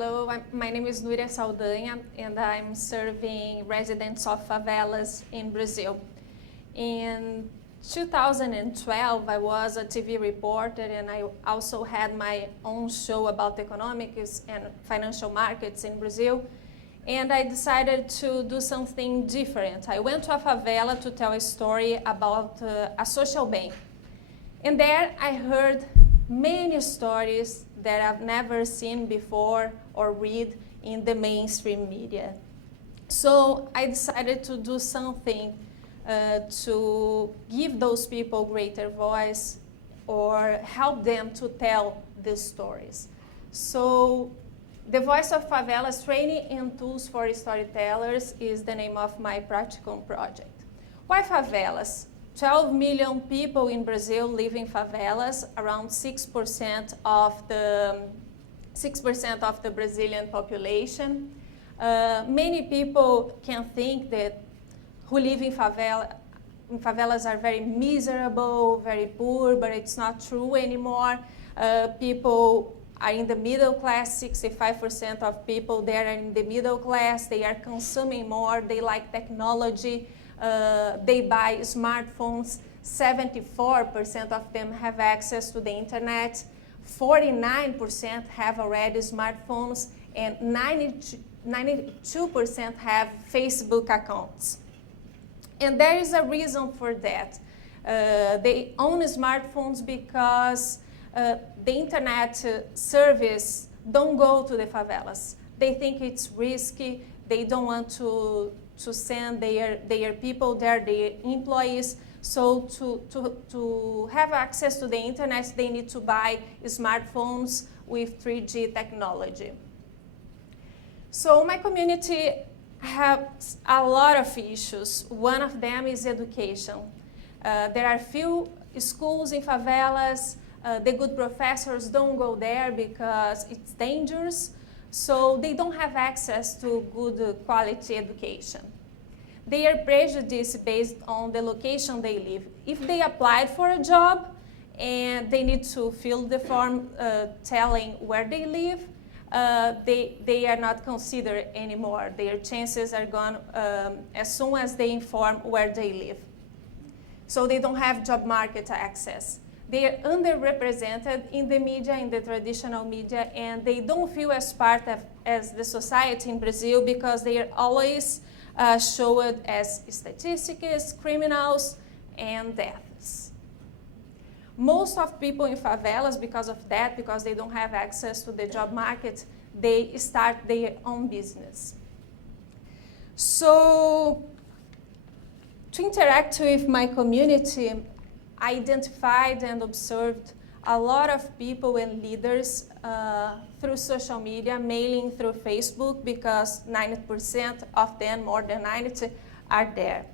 Hello, my name is Nuria Saldanha, and I'm serving residents of favelas in Brazil. In 2012, I was a TV reporter, and I also had my own show about economics and financial markets in Brazil. And I decided to do something different. I went to a favela to tell a story about a social bank. And there I heard many stories that I've never seen before or read in the mainstream media. So I decided to do something to give those people greater voice or help them to tell these stories. So the Voice of Favelas Training and Tools for Storytellers is the name of my practicum project. Why favelas? 12 million people in Brazil live in favelas, around 6% of the Brazilian population. Many people can think that who live in favelas are very miserable, very poor, but it's not true anymore. People are in the middle class, 65% of people there are in the middle class. They are consuming more, they like technology. They buy smartphones. 74% of them have access to the internet. 49% have already smartphones, and 92% have Facebook accounts. And there is a reason for that. They own smartphones because the internet service don't go to the favelas. They think it's risky. They don't want to send their people there, their employees. So to have access to the internet, they need to buy smartphones with 3G technology. So my community has a lot of issues. One of them is education. There are few schools in favelas. The good professors don't go there because it's dangerous. So they don't have access to good quality education. They are prejudiced based on the location they live. If they applied for a job and they need to fill the form telling where they live, they are not considered anymore. Their chances are gone as soon as they inform where they live. So they don't have job market access. They are underrepresented in the media, in the traditional media, and they don't feel as part of as the society in Brazil because they are always showed as statistics, criminals, and deaths. Most of people in favelas, because of that, because they don't have access to the job market, they start their own business. So to interact with my community, I identified and observed a lot of people and leaders through social media, mainly through Facebook, because 90% of them, more than 90, are there.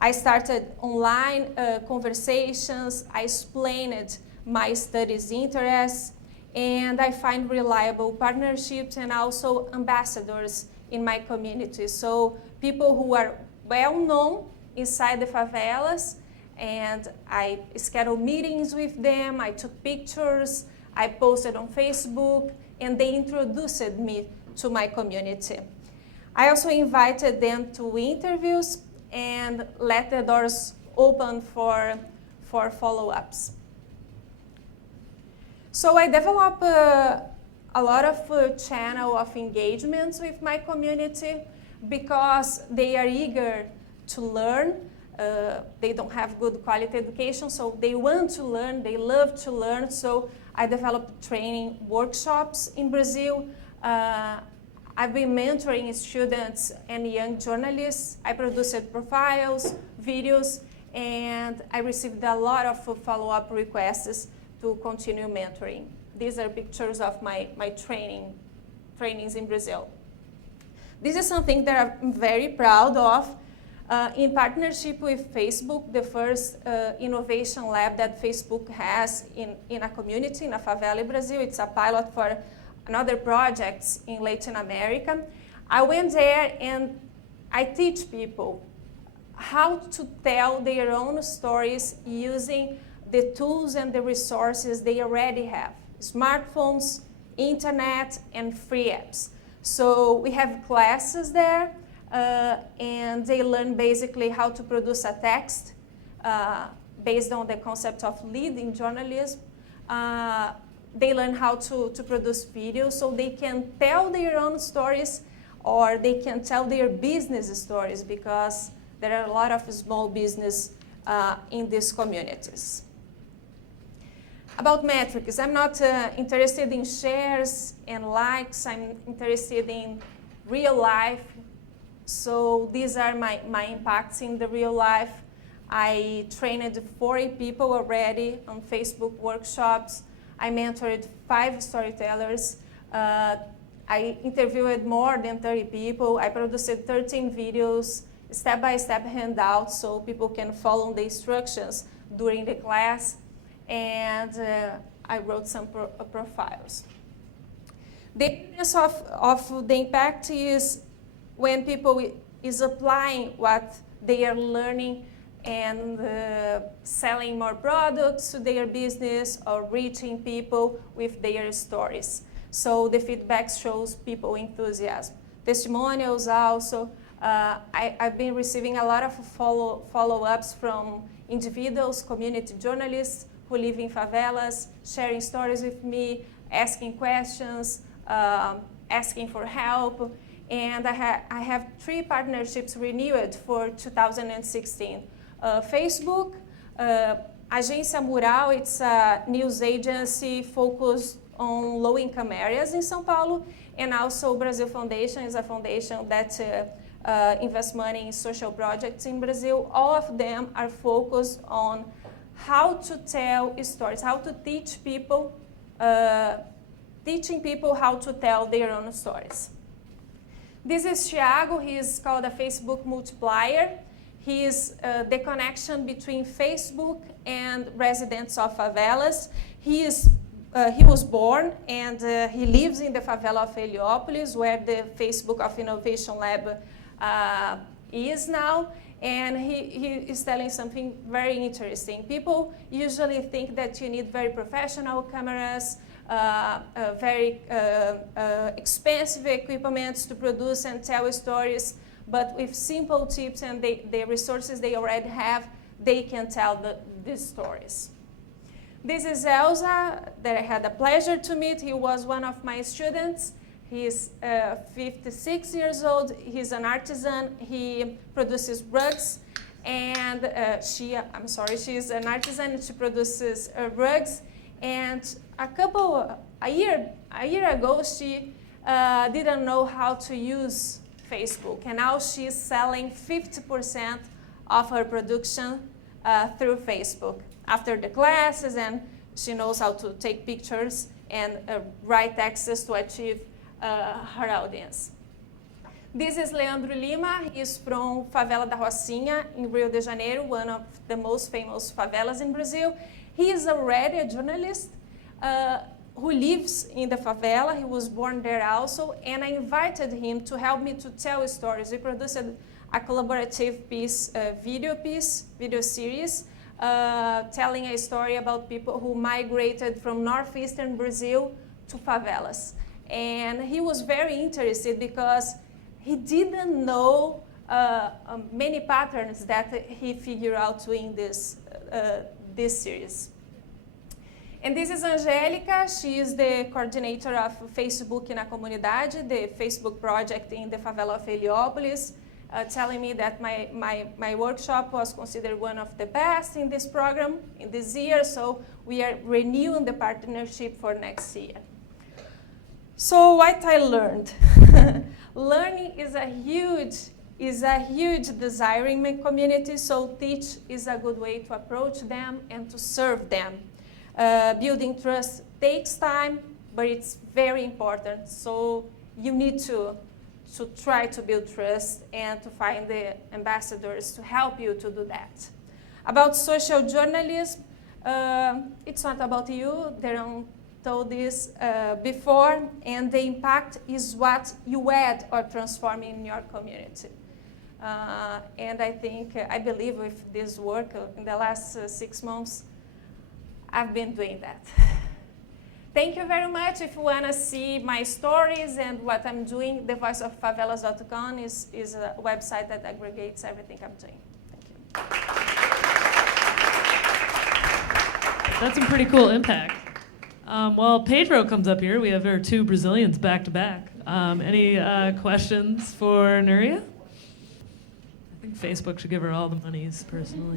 I started online conversations, I explained my studies interests, and I find reliable partnerships and also ambassadors in my community. So people who are well known inside the favelas, and I scheduled meetings with them, I took pictures, I posted on Facebook, and they introduced me to my community. I also invited them to interviews and let the doors open for follow-ups. So I developed a lot of channel of engagements with my community because they are eager to learn. They don't have good quality education, so they want to learn, they love to learn. So I developed training workshops in Brazil. I've been mentoring students and young journalists. I produced profiles, videos, and I received a lot of follow-up requests to continue mentoring. These are pictures of my trainings in Brazil. This is something that I'm very proud of. In partnership with Facebook, the first innovation lab that Facebook has in a community, in a favela in Brazil, it's a pilot for another projects in Latin America. I went there and I teach people how to tell their own stories using the tools and the resources they already have. Smartphones, internet, and free apps. So we have classes there, and they learn basically how to produce a text based on the concept of leading journalism. They learn how to produce videos so they can tell their own stories, or they can tell their business stories, because there are a lot of small business in these communities. About metrics, I'm not interested in shares and likes. I'm interested in real life. So these are my impacts in the real life. I trained 40 people already on Facebook workshops. I mentored 5 storytellers. I interviewed more than 30 people. I produced 13 videos, step-by-step handouts, so people can follow the instructions during the class. And I wrote some profiles. The evidence of the impact is when people is applying what they are learning and selling more products to their business or reaching people with their stories. So the feedback shows people enthusiasm. Testimonials also. I've been receiving a lot of follow-ups from individuals, community journalists who live in favelas, sharing stories with me, asking questions, asking for help. And I have 3 partnerships renewed for 2016. Facebook, Agência Mural, it's a news agency focused on low-income areas in São Paulo, and also Brazil Foundation is a foundation that invests money in social projects in Brazil. All of them are focused on how to tell stories, how to teach people, teaching people how to tell their own stories. This is Thiago. He is called a Facebook multiplier. He is the connection between Facebook and residents of favelas. He was born and he lives in the favela of Heliópolis, where the Facebook of Innovation Lab is now. And he is telling something very interesting. People usually think that you need very professional cameras, very expensive equipment to produce and tell stories, but with simple tips and the resources they already have, they can tell these stories. This is Elza, that I had the pleasure to meet. He was one of my students. He's 56 years old. He's an artisan. He produces rugs, and she's an artisan, and she produces rugs. And a year ago, she didn't know how to use Facebook, and now she's selling 50% of her production through Facebook. After the classes, and she knows how to take pictures and write texts to achieve her audience. This is Leandra Lima. He's from Favela da Rocinha in Rio de Janeiro, one of the most famous favelas in Brazil. He is already a journalist who lives in the favela. He was born there also, and I invited him to help me to tell stories. We produced a collaborative video series, telling a story about people who migrated from northeastern Brazil to favelas. And he was very interested because he didn't know many patterns that he figured out doing this series. And this is Angélica. She is the coordinator of Facebook na Comunidade, the Facebook project in the favela of Heliópolis, telling me that my workshop was considered one of the best in this program in this year, so we are renewing the partnership for next year. So what I learned. Learning is a huge desire in my community, so teach is a good way to approach them and to serve them. Building trust takes time, but it's very important. So you need to try to build trust and to find the ambassadors to help you to do that. About social journalism, it's not about you. Darren told this before, and the impact is what you add or transform in your community. And I believe with this work in the last 6 months, I've been doing that. thank you very much. If you want to see my stories and what I'm doing, thevoiceoffavelas.com is a website that aggregates everything I'm doing. Thank you. That's some pretty cool impact. While Pedro comes up here, we have our two Brazilians back to back. Any questions for Nuria? I think Facebook should give her all the monies, personally.